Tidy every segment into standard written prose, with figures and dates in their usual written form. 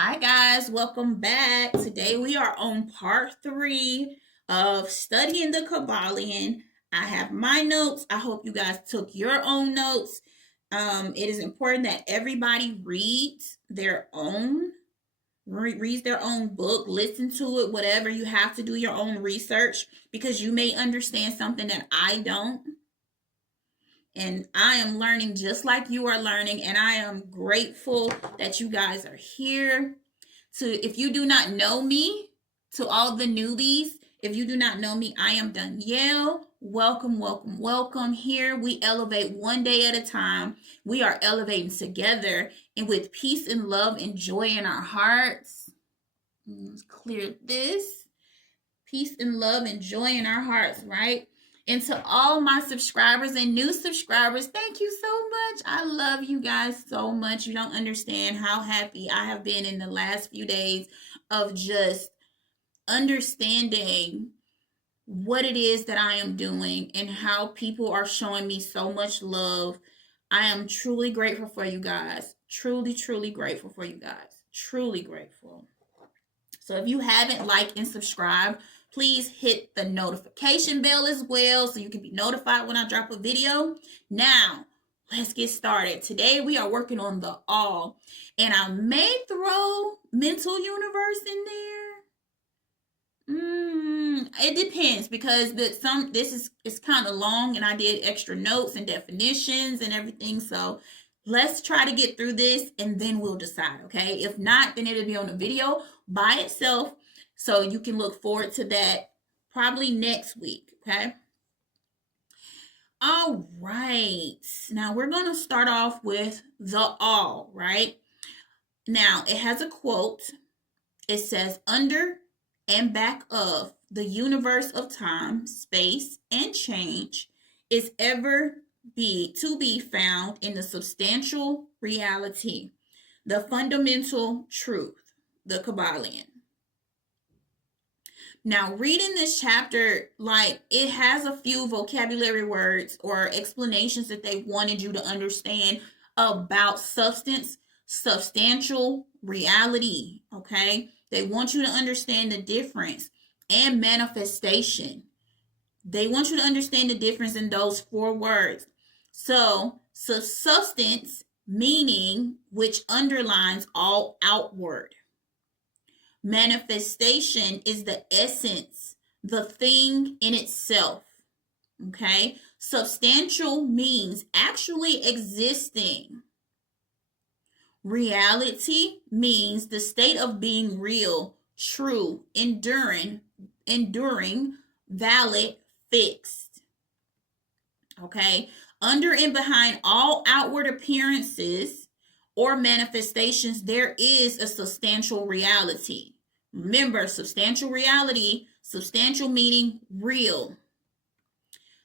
Hi guys, welcome back. Today we are on part 3 of studying the Kybalion. I have my notes. I hope you guys took your own notes. It is important that everybody reads their own book, listen to it, whatever. You have to do your own research because you may understand something that I don't. And I am learning just like you are learning, and I am grateful that you guys are here. If you do not know me, to all the newbies, if you do not know me, I am Danielle. Welcome, welcome, welcome. Here we elevate one day at a time. We are elevating together and with peace and love and joy in our hearts. Let's clear this. Peace and love and joy in our hearts, right? And to all my subscribers and new subscribers, thank you so much. I love you guys so much. You don't understand how happy I have been in the last few days of just understanding what it is that I am doing and how people are showing me so much love. I am truly grateful for you guys. Truly, truly grateful for you guys. Truly grateful. So if you haven't liked and subscribed, please hit the notification bell as well so you can be notified when I drop a video. Now, let's get started. Today we are working on the all, and I may throw mental universe in there. It depends because this is kind of long, and I did extra notes and definitions and everything. So let's try to get through this, and then we'll decide. Okay, if not, then it'll be on the video by itself. So you can look forward to that probably next week, okay? All right. Now we're going to start off with the all, right? Now it has a quote. It says, under and back of the universe of time, space, and change is ever to be found in the substantial reality, the fundamental truth, the Kybalion. Now, reading this chapter, like, it has a few vocabulary words or explanations that they wanted you to understand about substantial reality, okay? They want you to understand the difference, and manifestation. They want you to understand the difference in those 4 words. So substance, meaning which underlines all outward. Manifestation is the essence, the thing in itself. Okay? Substantial means actually existing. Reality means the state of being real, true, enduring, valid, fixed. Okay? Under and behind all outward appearances or manifestations, there is a substantial reality. Remember, substantial reality, substantial meaning real.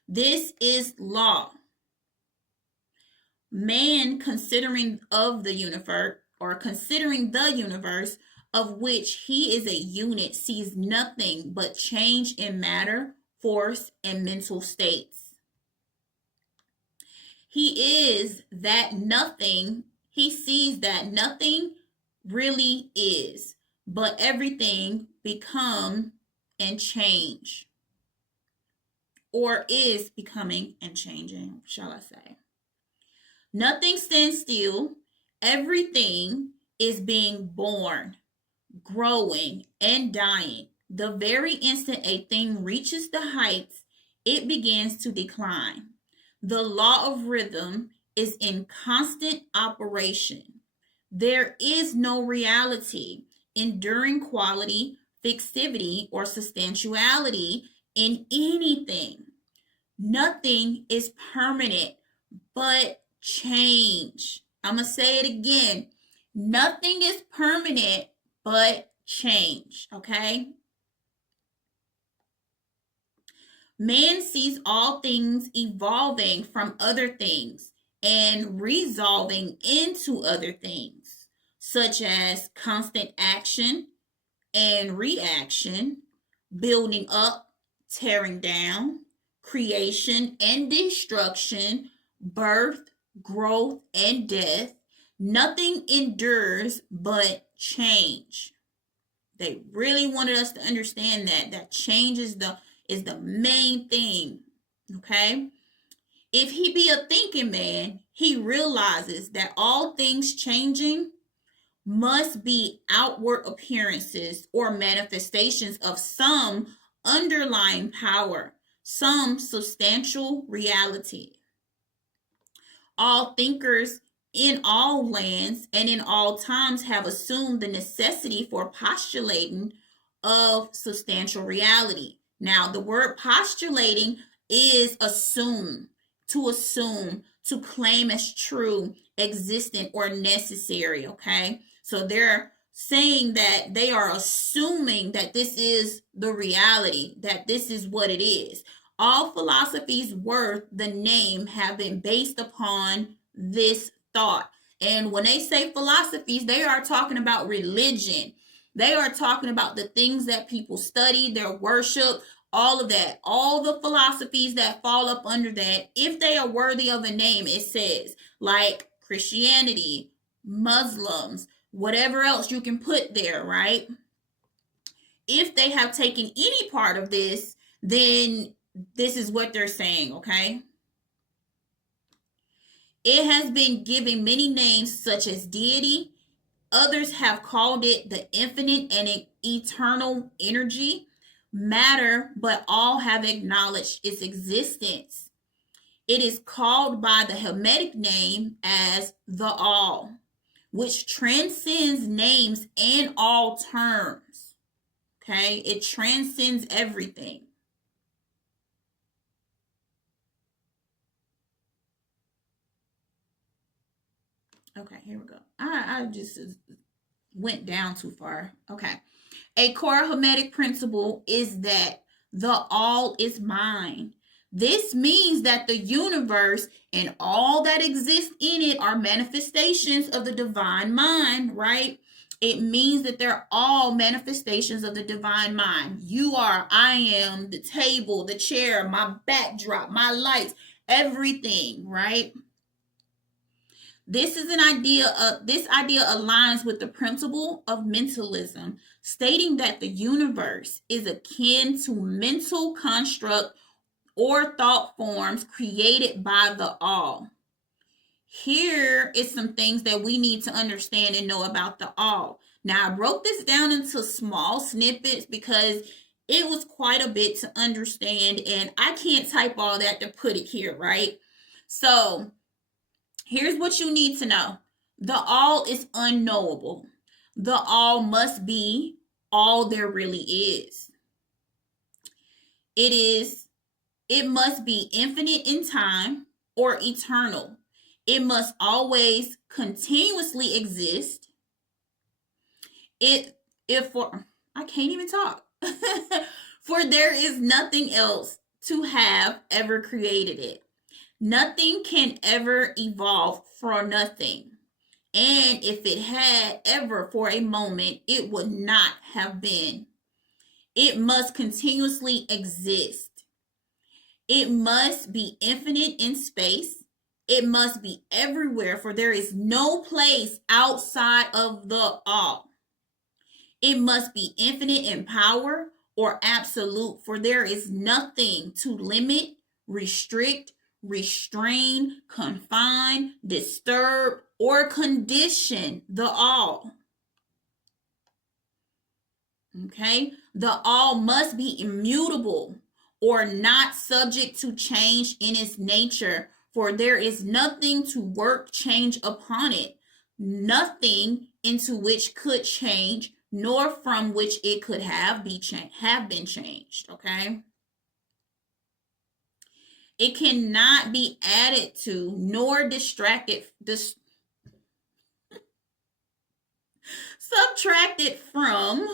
This is law. Man considering the universe of which he is a unit sees nothing but change in matter, force, and mental states. He sees that nothing really is, but everything become and change, or is becoming and changing, shall I say. Nothing stands still. Everything is being born, growing, and dying. The very instant a thing reaches the heights, it begins to decline. The law of rhythm is in constant operation. There is no reality, enduring quality, fixity, or substantiality in anything. Nothing is permanent but change. I'm going to say it again. Nothing is permanent but change, okay? Man sees all things evolving from other things and resolving into other things, such as constant action and reaction, building up, tearing down, creation and destruction, birth, growth, and death, Nothing endures but change. They really wanted us to understand that change is the main thing. Okay? If he be a thinking man, he realizes that all things changing must be outward appearances or manifestations of some underlying power, some substantial reality. All thinkers in all lands and in all times have assumed the necessity for postulating of substantial reality. Now, the word postulating is assume, to claim as true, existent, or necessary. Okay, so they're saying that they are assuming that this is the reality, that this is what it is. All philosophies worth the name have been based upon this thought. And when they say philosophies, they are talking about religion. They are talking about the things that people study, their worship, all of that. All the philosophies that fall up under that, if they are worthy of a name, it says, like Christianity, Muslims, whatever else you can put there, right? If they have taken any part of this, then this is what they're saying, okay? It has been given many names such as deity. Others have called it the infinite and eternal energy, matter, but all have acknowledged its existence. It is called by the Hermetic name as the All, which transcends names and all terms. Okay? It transcends everything. Okay, here we go. I just went down too far. Okay. A core Hermetic principle is that the all is mind. This means that the universe and all that exists in it are manifestations of the divine mind, right? It means that they're all manifestations of the divine mind. You are, I am, the table, the chair, my backdrop, my lights, everything, right? This idea aligns with the principle of mentalism, stating that the universe is akin to mental construct or thought forms created by the all. Here is some things that we need to understand and know about the all. Now, I broke this down into small snippets because it was quite a bit to understand, and I can't type all that to put it here, right? So, here's what you need to know. The all is unknowable. The all must be all there really is. It must be infinite in time or eternal. It must always continuously exist. If for I can't even talk. For there is nothing else to have ever created it. Nothing can ever evolve for nothing. And if it had ever for a moment, it would not have been. It must continuously exist. It must be infinite in space. It must be everywhere, for there is no place outside of the all. It must be infinite in power or absolute, for there is nothing to limit, restrict, restrain, confine, disturb, or condition the all. Okay? The all must be immutable or not subject to change in its nature, for there is nothing to work change upon it, nothing into which could change, nor from which it could have been changed. Okay? It cannot be added to nor subtracted from,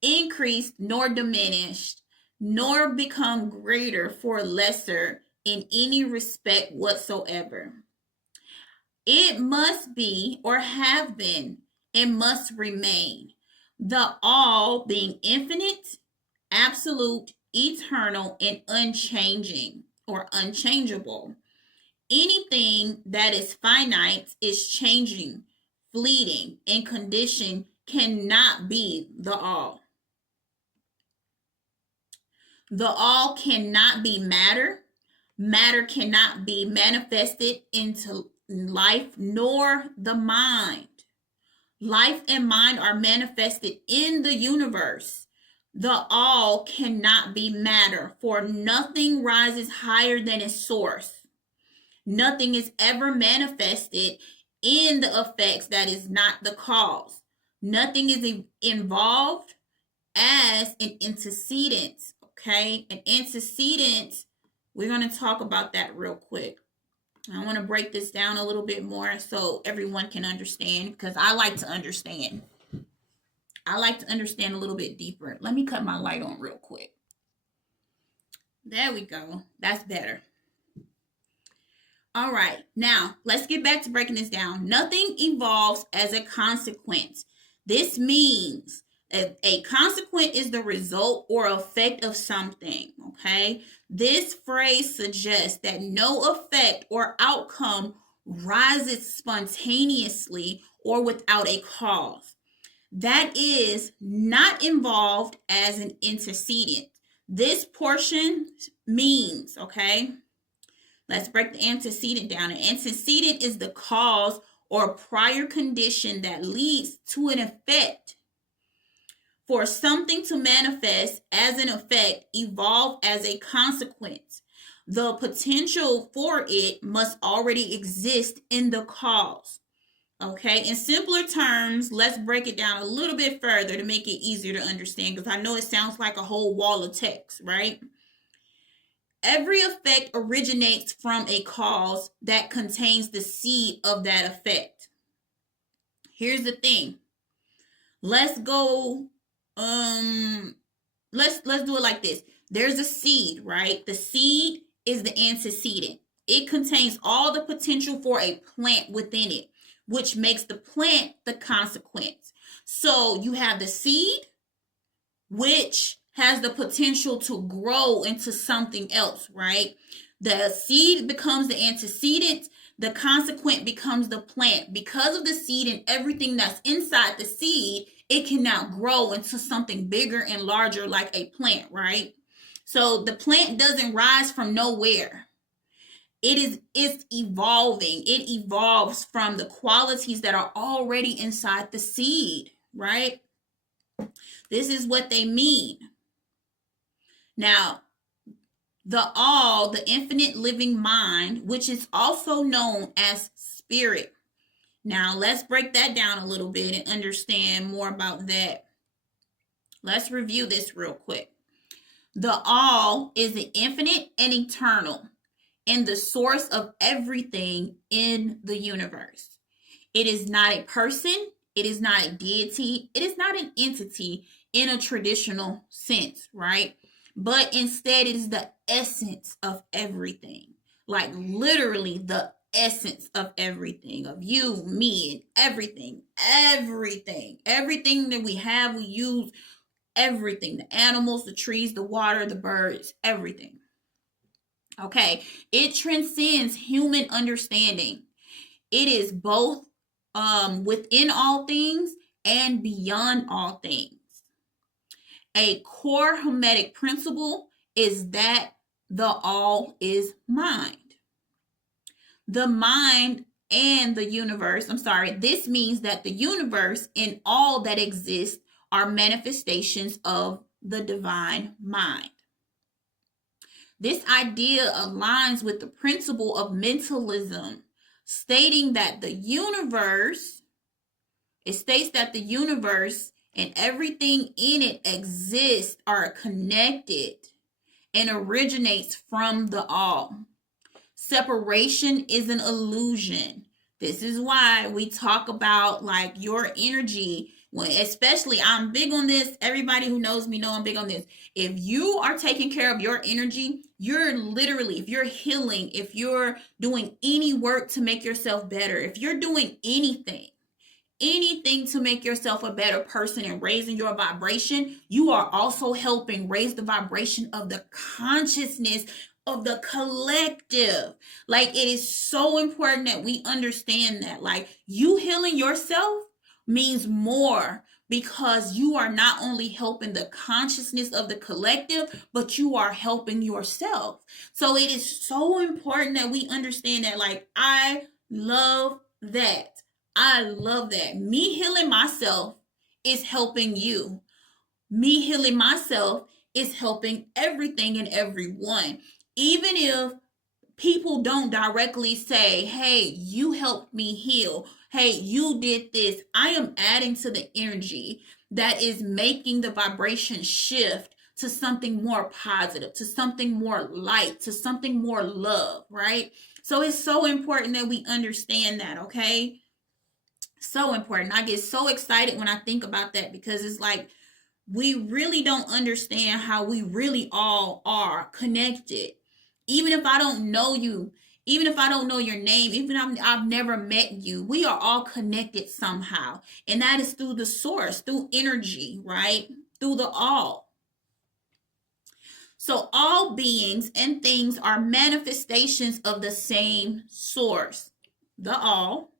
increased nor diminished, nor become greater for lesser in any respect whatsoever. It must be or have been and must remain. The all being infinite, absolute, eternal, and unchanging or unchangeable. Anything that is finite is changing, fleeting, and condition cannot be the all. The all cannot be matter. Matter cannot be manifested into life nor the mind. Life and mind are manifested in the universe. The all cannot be matter, for nothing rises higher than its source. Nothing is ever manifested in the effects that is not the cause. Nothing is involved as an antecedent. Okay, an antecedent, we're going to talk about that real quick. I want to break this down a little bit more so everyone can understand, because I like to understand. I like to understand a little bit deeper. Let me cut my light on real quick. There we go. That's better. All right. Now, let's get back to breaking this down. Nothing evolves as a consequence. This means a consequence is the result or effect of something, okay? This phrase suggests that no effect or outcome rises spontaneously or without a cause. That is not involved as an antecedent. This portion means, okay? Let's break the antecedent down. An antecedent is the cause or prior condition that leads to an effect. For something to manifest as an effect, evolve as a consequence, the potential for it must already exist in the cause. Okay, in simpler terms, let's break it down a little bit further to make it easier to understand, because I know it sounds like a whole wall of text, right? Every effect originates from a cause that contains the seed of that effect. Here's the thing. Let's go let's do it like this. There's a seed, right? The seed is the antecedent. It contains all the potential for a plant within it, which makes the plant the consequence. So you have the seed, which has the potential to grow into something else, right? The seed becomes the antecedent. The consequent becomes the plant. Because of the seed and everything that's inside the seed, it can now grow into something bigger and larger like a plant, right? So the plant doesn't rise from nowhere. It's evolving. It evolves from the qualities that are already inside the seed, right? This is what they mean. Now, the infinite living mind, which is also known as spirit. Now, let's break that down a little bit and understand more about that. Let's review this real quick. The all is the infinite and eternal, and the source of everything in the universe. It is not a person. It is not a deity. It is not an entity in a traditional sense, right? But instead, it is the essence of everything. Like literally the essence of everything, of you, me, and everything. Everything that we have, we use, everything. The animals, the trees, the water, the birds, everything. Okay, it transcends human understanding. It is both within all things and beyond all things. A core hermetic principle is that the all is mind. The mind and the universe, this means that the universe and all that exists are manifestations of the divine mind. This idea aligns with the principle of mentalism, stating that the universe and everything in it exists, are connected, and originates from the all. Separation is an illusion. This is why we talk about like your energy. When, especially, I'm big on this. Everybody who knows me know I'm big on this. If you are taking care of your energy, you're literally, if you're healing, if you're doing any work to make yourself better, if you're doing anything to make yourself a better person and raising your vibration, you are also helping raise the vibration of the consciousness of the collective. Like, it is so important that we understand that. Like, you healing yourself means more, because you are not only helping the consciousness of the collective, but you are helping yourself. So it is so important that we understand that. Like, I love that. I love that. Me healing myself is helping you. Me healing myself is helping everything and everyone. Even if people don't directly say, hey, you helped me heal, hey, you did this, I am adding to the energy that is making the vibration shift to something more positive, to something more light, to something more love, right? So it's so important that we understand that, okay? So important. I get so excited when I think about that, because it's like, we really don't understand how we really all are connected. Even if I don't know you, even if I don't know your name, even if I've never met you, we are all connected somehow. And that is through the source, through energy, right? Through the all. So all beings and things are manifestations of the same source, the all.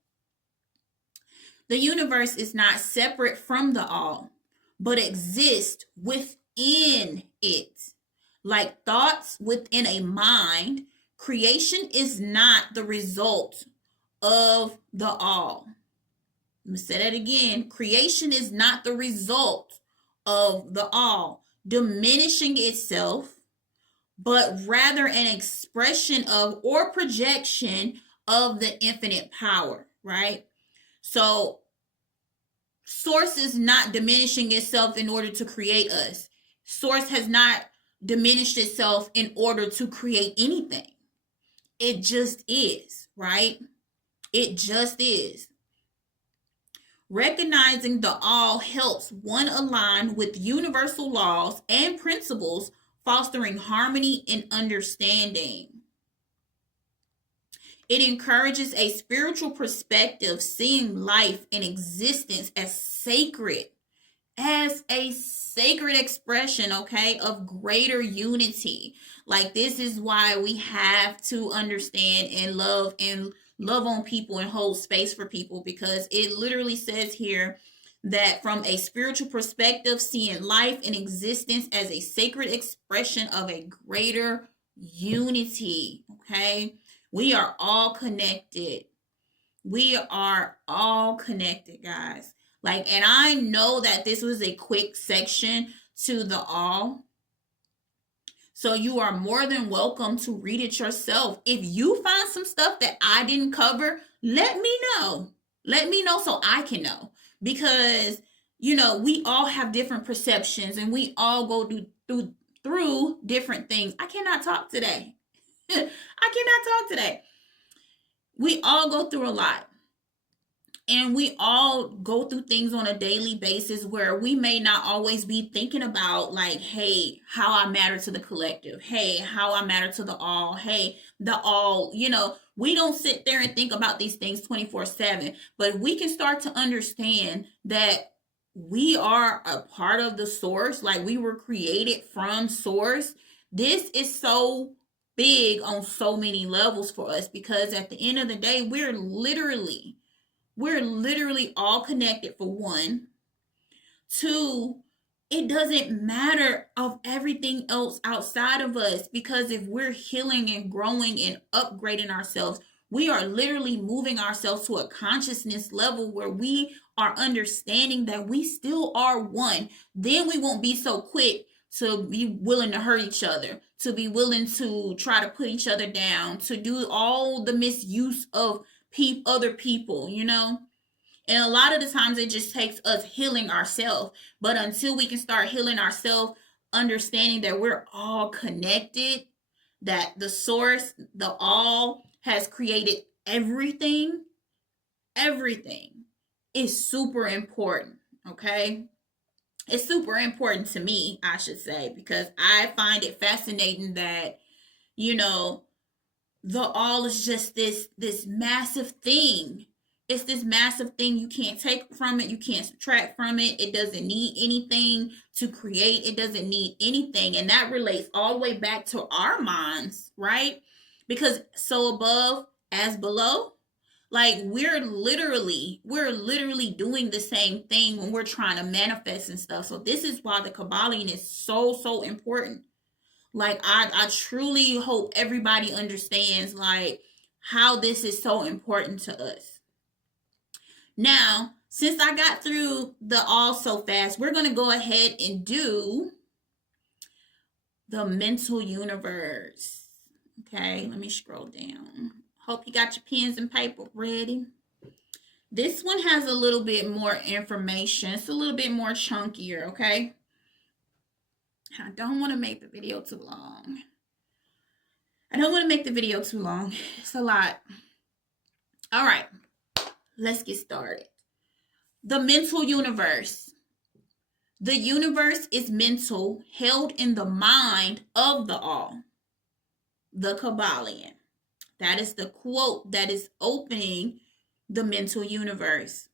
The universe is not separate from the all, but exists within it. Like thoughts within a mind, creation is not the result of the all. Let me say that again. Creation is not the result of the all, diminishing itself, but rather an expression of or projection of the infinite power, right? So source is not diminishing itself in order to create us. Source has not diminished itself in order to create anything. It just is, right? It just is. Recognizing the all helps one align with universal laws and principles, fostering harmony and understanding. It encourages a spiritual perspective, seeing life and existence as a sacred expression, okay, of greater unity. Like, this is why we have to understand and love on people and hold space for people, because it literally says here that from a spiritual perspective, seeing life and existence as a sacred expression of a greater unity, okay? We are all connected. We are all connected, guys. Like, and I know that this was a quick section to the all. So you are more than welcome to read it yourself. If you find some stuff that I didn't cover, let me know. Let me know so I can know. Because, we all have different perceptions and we all go through different things. I cannot talk today. I cannot talk today. We all go through a lot. And we all go through things on a daily basis where we may not always be thinking about, like, hey, how I matter to the collective. Hey, how I matter to the all. Hey, the all, we don't sit there and think about these things 24/7. But we can start to understand that we are a part of the source. Like, we were created from source. This is so big on so many levels for us, because at the end of the day, we're literally all connected, for one. Two, it doesn't matter of everything else outside of us, because if we're healing and growing and upgrading ourselves, we are literally moving ourselves to a consciousness level where we are understanding that we still are one. Then we won't be so quick to be willing to hurt each other, to be willing to try to put each other down, to do all the misuse of other people, And a lot of the times it just takes us healing ourselves. But until we can start healing ourselves, understanding that we're all connected, that the source, the all, has created everything is super important, okay? It's super important to me, I should say, because I find it fascinating that, the all is just this massive thing. It's this massive thing. You can't take from it. You can't subtract from it. It doesn't need anything to create. It doesn't need anything. And that relates all the way back to our minds, right? Because so above as below, like we're literally doing the same thing when we're trying to manifest and stuff. So this is why the Kybalion is so important. Like I truly hope everybody understands like how this is so important to us. Now, since I got through the all so fast, we're going to go ahead and do the mental universe. Okay, let me scroll down. Hope you got your pens and paper ready. This one has a little bit more information. It's a little bit more chunkier, okay? I don't want to make the video too long. It's a lot. All right, let's get started. The mental universe. The universe is mental, held in the mind of the all. The Kybalion. That is the quote that is opening the mental universe.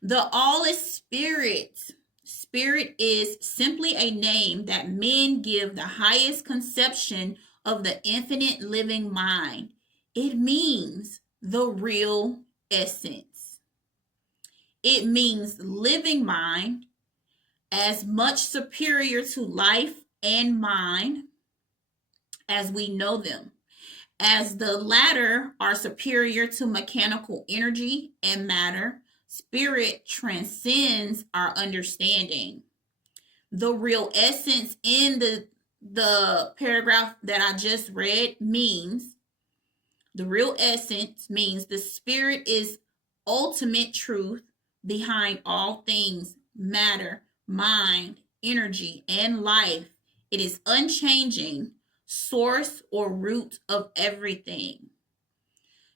The all is spirit. Spirit is simply a name that men give the highest conception of the infinite living mind. It means the real essence. It means living mind, as much superior to life and mind as we know them, as the latter are superior to mechanical energy and matter. Spirit transcends our understanding. The real essence in the paragraph that I just read means the real essence means the spirit is ultimate truth behind all things, matter, mind, energy, and life. It is unchanging, source or root of everything.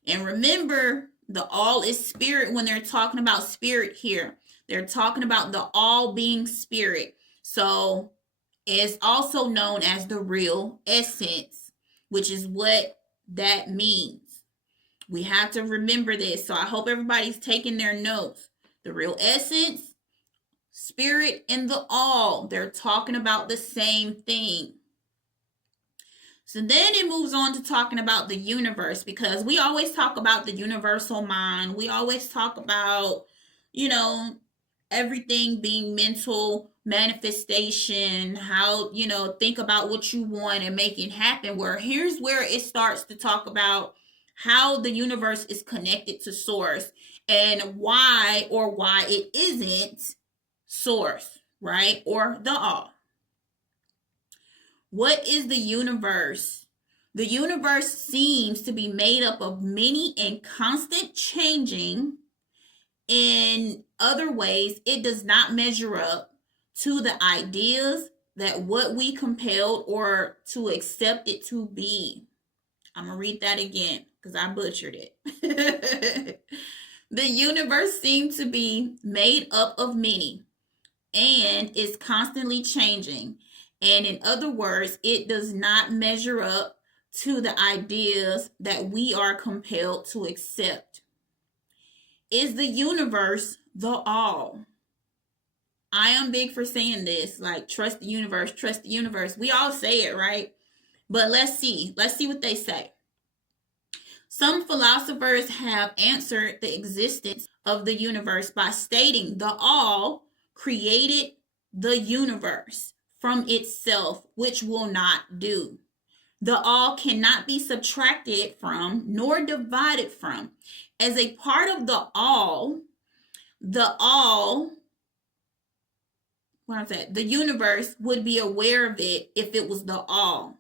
And remember, the all is spirit. When they're talking about spirit here, they're talking about the all being spirit. So it's also known as the real essence, which is what that means. We have to remember this. So I hope everybody's taking their notes. The real essence, spirit, and the all, they're talking about the same thing. So then it moves on to talking about the universe, because we always talk about the universal mind. We always talk about, everything being mental manifestation, how, think about what you want and make it happen. Where here's where it starts to talk about how the universe is connected to source and why it isn't source, right? Or the all. What is the universe? The universe seems to be made up of many and constant changing. In other ways, it does not measure up to the ideas that what we compelled or to accept it to be. I'm going to read that again because I butchered it. The universe seems to be made up of many and is constantly changing. And in other words, it does not measure up to the ideas that we are compelled to accept. Is the universe the all? I am big for saying this, like trust the universe, trust the universe. We all say it, right? But let's see what they say. Some philosophers have answered the existence of the universe by stating the all created the universe from itself, which will not do. The all cannot be subtracted from nor divided from. As a part of the all, the universe would be aware of it if it was the all.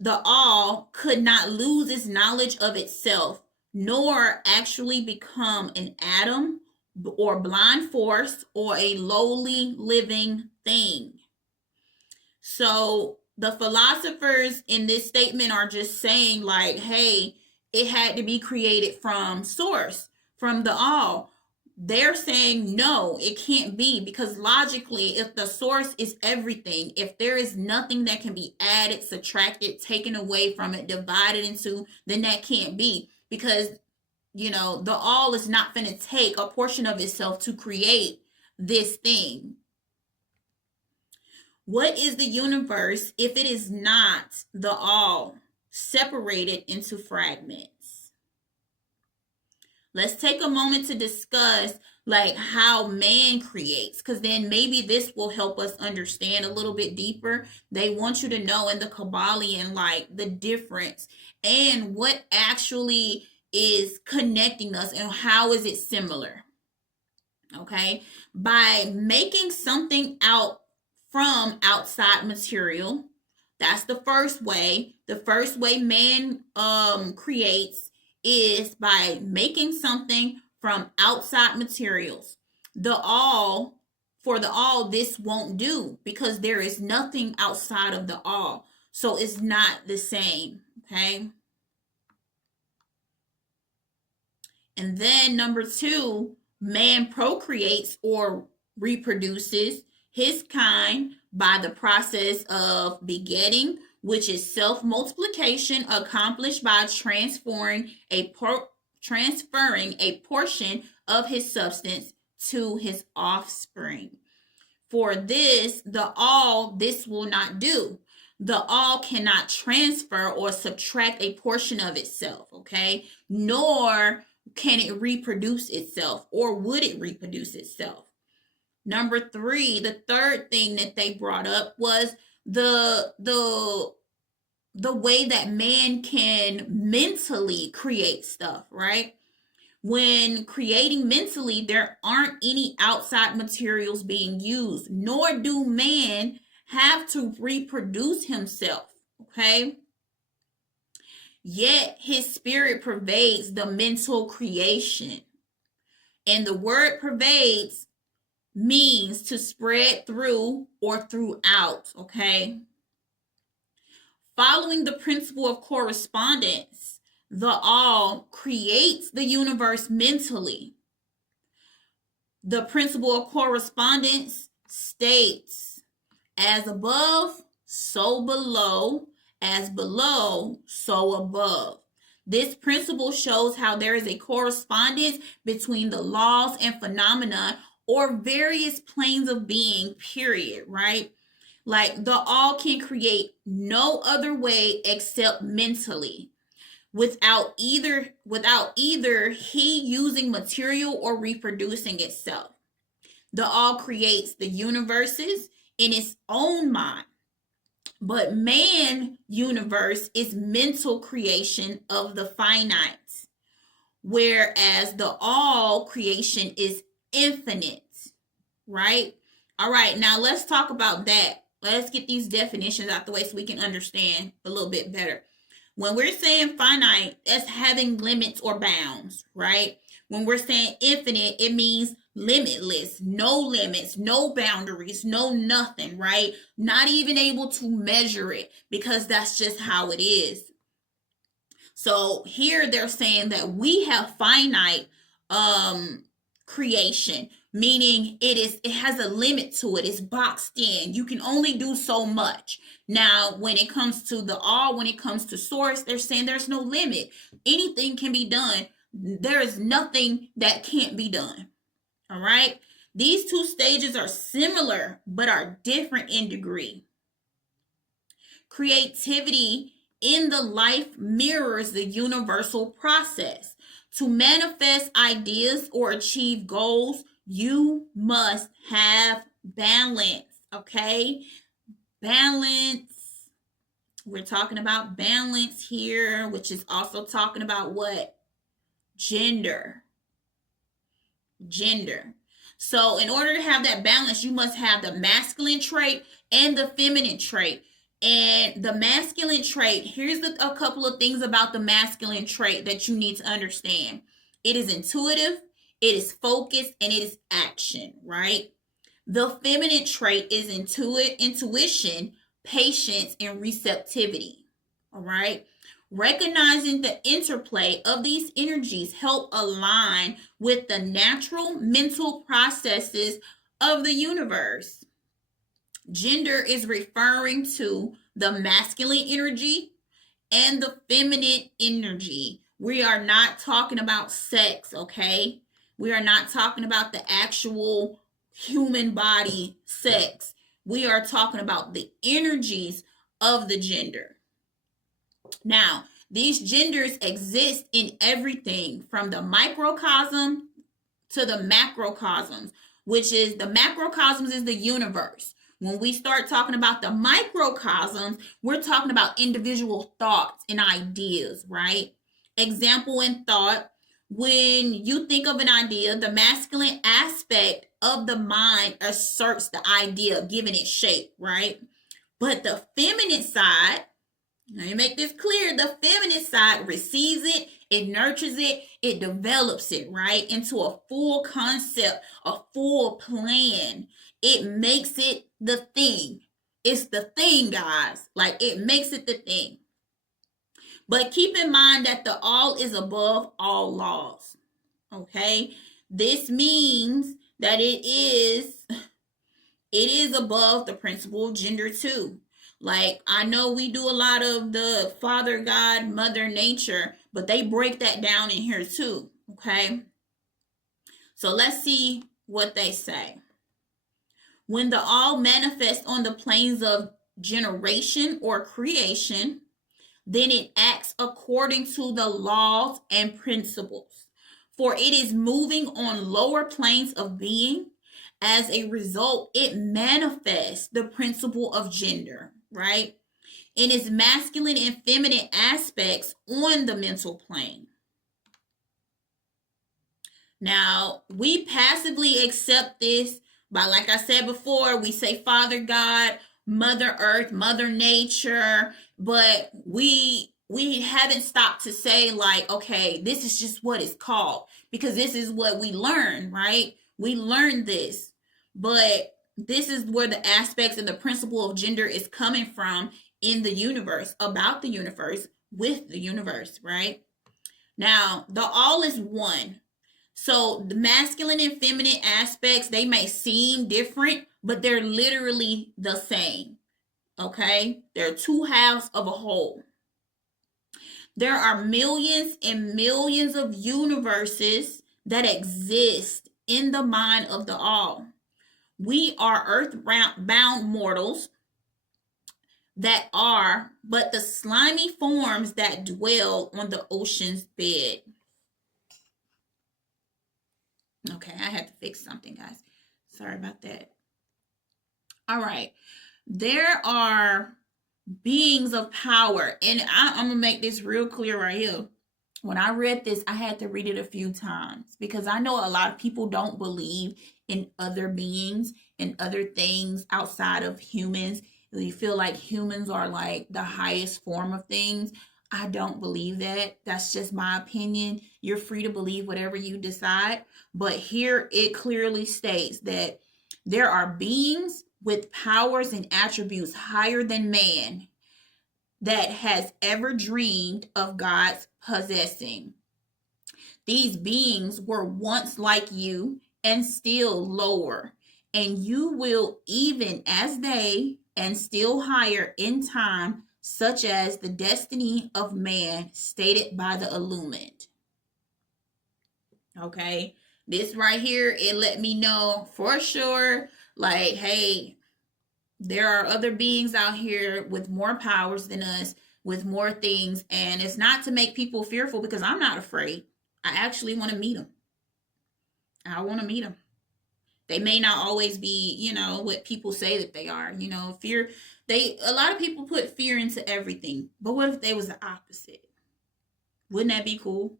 The all could not lose its knowledge of itself, nor actually become an atom or blind force or a lowly living thing. So the philosophers in this statement are just saying like, hey, it had to be created from source, from the all. They're saying no, it can't be, because logically, if the source is everything, if there is nothing that can be added, subtracted, taken away from it, divided into, then that can't be, because the all is not going to take a portion of itself to create this thing. What is the universe if it is not the all separated into fragments? Let's take a moment to discuss like how man creates, because then maybe this will help us understand a little bit deeper. They want you to know in the Kybalion like the difference and what actually is connecting us and how is it similar. Okay, by making something out from outside material, that's the first way. The first way man creates is by making something from outside materials. For the all, this won't do because there is nothing outside of the all. So it's not the same. Okay. And then number 2, man procreates or reproduces his kind by the process of begetting, which is self-multiplication accomplished by transferring a portion of his substance to his offspring. For this, this will not do. The all cannot transfer or subtract a portion of itself, okay? Nor can it reproduce itself, or would it reproduce itself? Number 3, the third thing that they brought up was the way that man can mentally create stuff, right? When creating mentally, there aren't any outside materials being used, nor do man have to reproduce himself, okay? Yet his spirit pervades the mental creation. And the word pervades means to spread through or throughout, okay? Following the principle of correspondence, the all creates the universe mentally. The principle of correspondence states, as above, so below, as below, so above. This principle shows how there is a correspondence between the laws and phenomena or various planes of being, period, right? Like the all can create no other way except mentally, without either he using material or reproducing itself. The all creates the universes in its own mind. But man universe is mental creation of the finite, whereas the all creation is infinite, right? All right, now let's talk about that. Let's get these definitions out the way so we can understand a little bit better. When we're saying finite, that's having limits or bounds, right? When we're saying infinite, it means limitless, no limits, no boundaries, no nothing, right? Not even able to measure it because that's just how it is. So here they're saying that we have finite creation, meaning it has a limit to it. It's boxed in. You can only do so much. Now, when it comes to the all, when it comes to source, they're saying there's no limit. Anything can be done. There is nothing that can't be done. All right. These two stages are similar, but are different in degree. Creativity in the life mirrors the universal process. To manifest ideas or achieve goals, you must have balance, okay? Balance. We're talking about balance here, which is also talking about what? Gender. So in order to have that balance, you must have the masculine trait and the feminine trait. And the masculine trait, here's a couple of things about the masculine trait that you need to understand. It is intuitive, it is focused, and it is action, right? The feminine trait is intuition, patience, and receptivity, all right? Recognizing the interplay of these energies help align with the natural mental processes of the universe. Gender is referring to the masculine energy and the feminine energy, We are not talking about sex, okay? We are not talking about the actual human body sex. We are talking about the energies of the gender. Now, these genders exist in everything from the microcosm to the macrocosms, which is the macrocosms is the universe. When we start talking about the microcosms, we're talking about individual thoughts and ideas, right? Example in thought, when you think of an idea, the masculine aspect of the mind asserts the idea, giving it shape, right? But the feminine side, let me make this clear, the feminine side receives it, it nurtures it, it develops it, right? Into a full concept, a full plan. It makes it the thing. It's the thing, guys. Like, it makes it the thing. But keep in mind that the all is above all laws. Okay? This means that it is above the principle of gender too. Like, I know we do a lot of the Father God, Mother Nature, but they break that down in here too. Okay? So let's see what they say. When the all manifests on the planes of generation or creation, then it acts according to the laws and principles. For it is moving on lower planes of being. As a result, it manifests the principle of gender, right? In its masculine and feminine aspects on the mental plane. Now, we passively accept this by, like I said before, we say Father God, Mother Earth, Mother Nature, but we haven't stopped to say, like, okay, this is just what it's called, because this is what we learn, right? We learn this, but this is where the aspects and the principle of gender is coming from in the universe, about the universe, with the universe, right? Now, the all is one. So the masculine and feminine aspects, they may seem different, but they're literally the same. Okay? They're two halves of a whole. There are millions and millions of universes that exist in the mind of the all. We are earthbound mortals that are but the slimy forms that dwell on the ocean's bed. Okay, I had to fix something, guys. Sorry about that. All right. There are beings of power. And I'm going to make this real clear right here. When I read this, I had to read it a few times because I know a lot of people don't believe in other beings and other things outside of humans. You feel like humans are like the highest form of things. I don't believe that. That's just my opinion. You're free to believe whatever you decide. But here it clearly states that there are beings with powers and attributes higher than man that has ever dreamed of God's possessing. These beings were once like you and still lower, and you will even as they and still higher in time, such as the destiny of man stated by the illumined. Okay, this right here, it let me know for sure, like, hey, there are other beings out here with more powers than us, with more things, and it's not to make people fearful, because I'm not afraid. I actually want to meet them. I want to meet them. They may not always be, what people say that they are. Fear. A lot of people put fear into everything. But what if they was the opposite? Wouldn't that be cool?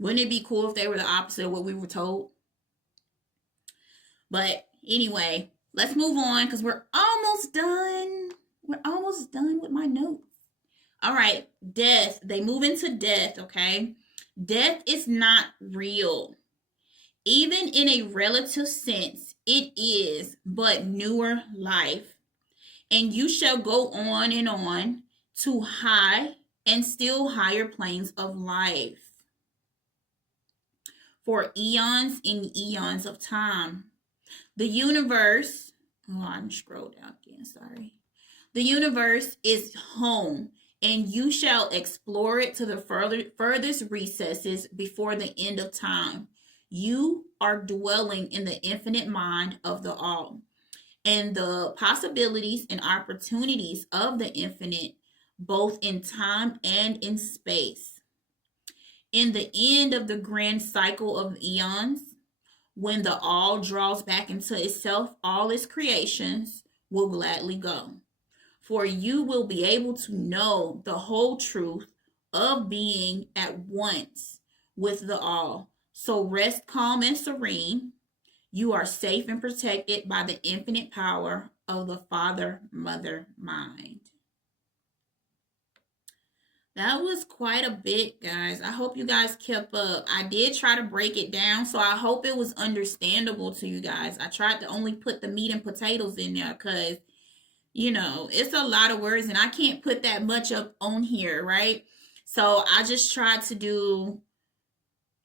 Wouldn't it be cool if they were the opposite of what we were told? But anyway, let's move on because we're almost done. We're almost done with my notes. All right, death. They move into death, okay? Death is not real. Even in a relative sense, it is but newer life. And you shall go on and on to high and still higher planes of life for eons and eons of time. The universe, I'm scroll down again, sorry. The universe is home and you shall explore it to the furthest recesses before the end of time. You are dwelling in the infinite mind of the all, and the possibilities and opportunities of the infinite, both in time and in space. In the end of the grand cycle of eons, when the all draws back into itself all its creations, will gladly go. For you will be able to know the whole truth of being at once with the all. So rest calm and serene. You are safe and protected by the infinite power of the Father, Mother, Mind. That was quite a bit, guys. I hope you guys kept up. I did try to break it down, so I hope it was understandable to you guys. I tried to only put the meat and potatoes in there because, it's a lot of words and I can't put that much up on here, right? So I just tried to do,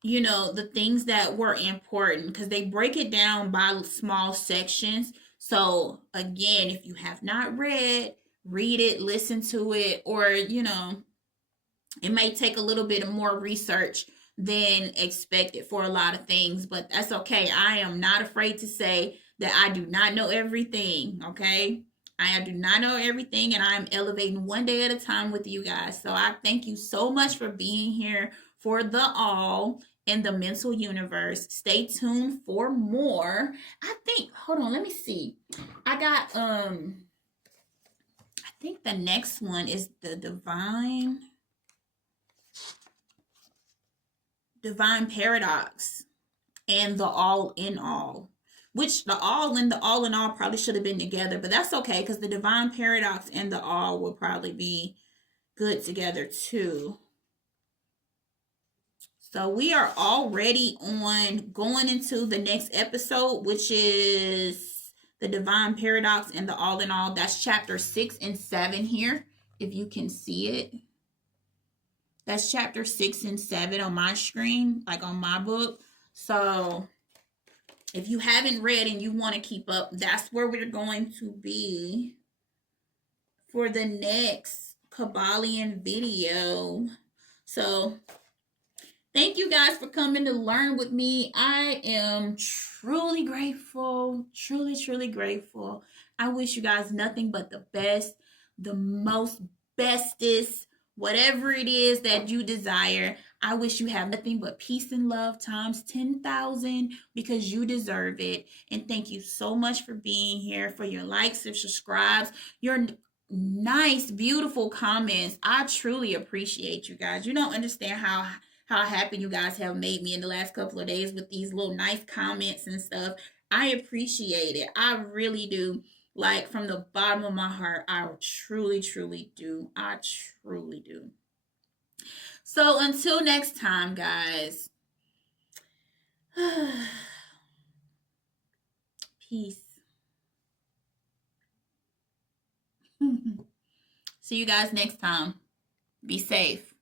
the things that were important because they break it down by small sections. So again, if you have not read it, listen to it, or, it may take a little bit of more research than expected for a lot of things, but that's okay. I am not afraid to say that I do not know everything, okay? I do not know everything, and I'm elevating one day at a time with you guys. So I thank you so much for being here for the all in the mental universe. Stay tuned for more. Hold on, let me see. I think the next one is the divine paradox and the all in all, which the all and the all in all probably should have been together, but that's okay because the divine paradox and the all will probably be good together too. So we are already on going into the next episode, which is the divine paradox and the all in all. That's chapter 6 and 7 here, if you can see it. That's chapter 6 and 7 on my screen, like on my book. So if you haven't read and you want to keep up, that's where we're going to be for the next Kybalion video. So thank you guys for coming to learn with me. I am truly grateful, truly, truly grateful. I wish you guys nothing but the best, the most bestest, whatever it is that you desire. I wish you have nothing but peace and love times 10,000 because you deserve it. And thank you so much for being here, for your likes and subscribes, your nice, beautiful comments. I truly appreciate you guys. You don't understand how happy you guys have made me in the last couple of days with these little nice comments and stuff. I appreciate it. I really do. Like from the bottom of my heart, I truly, truly do. I truly do. So until next time, guys. Peace. See you guys next time. Be safe.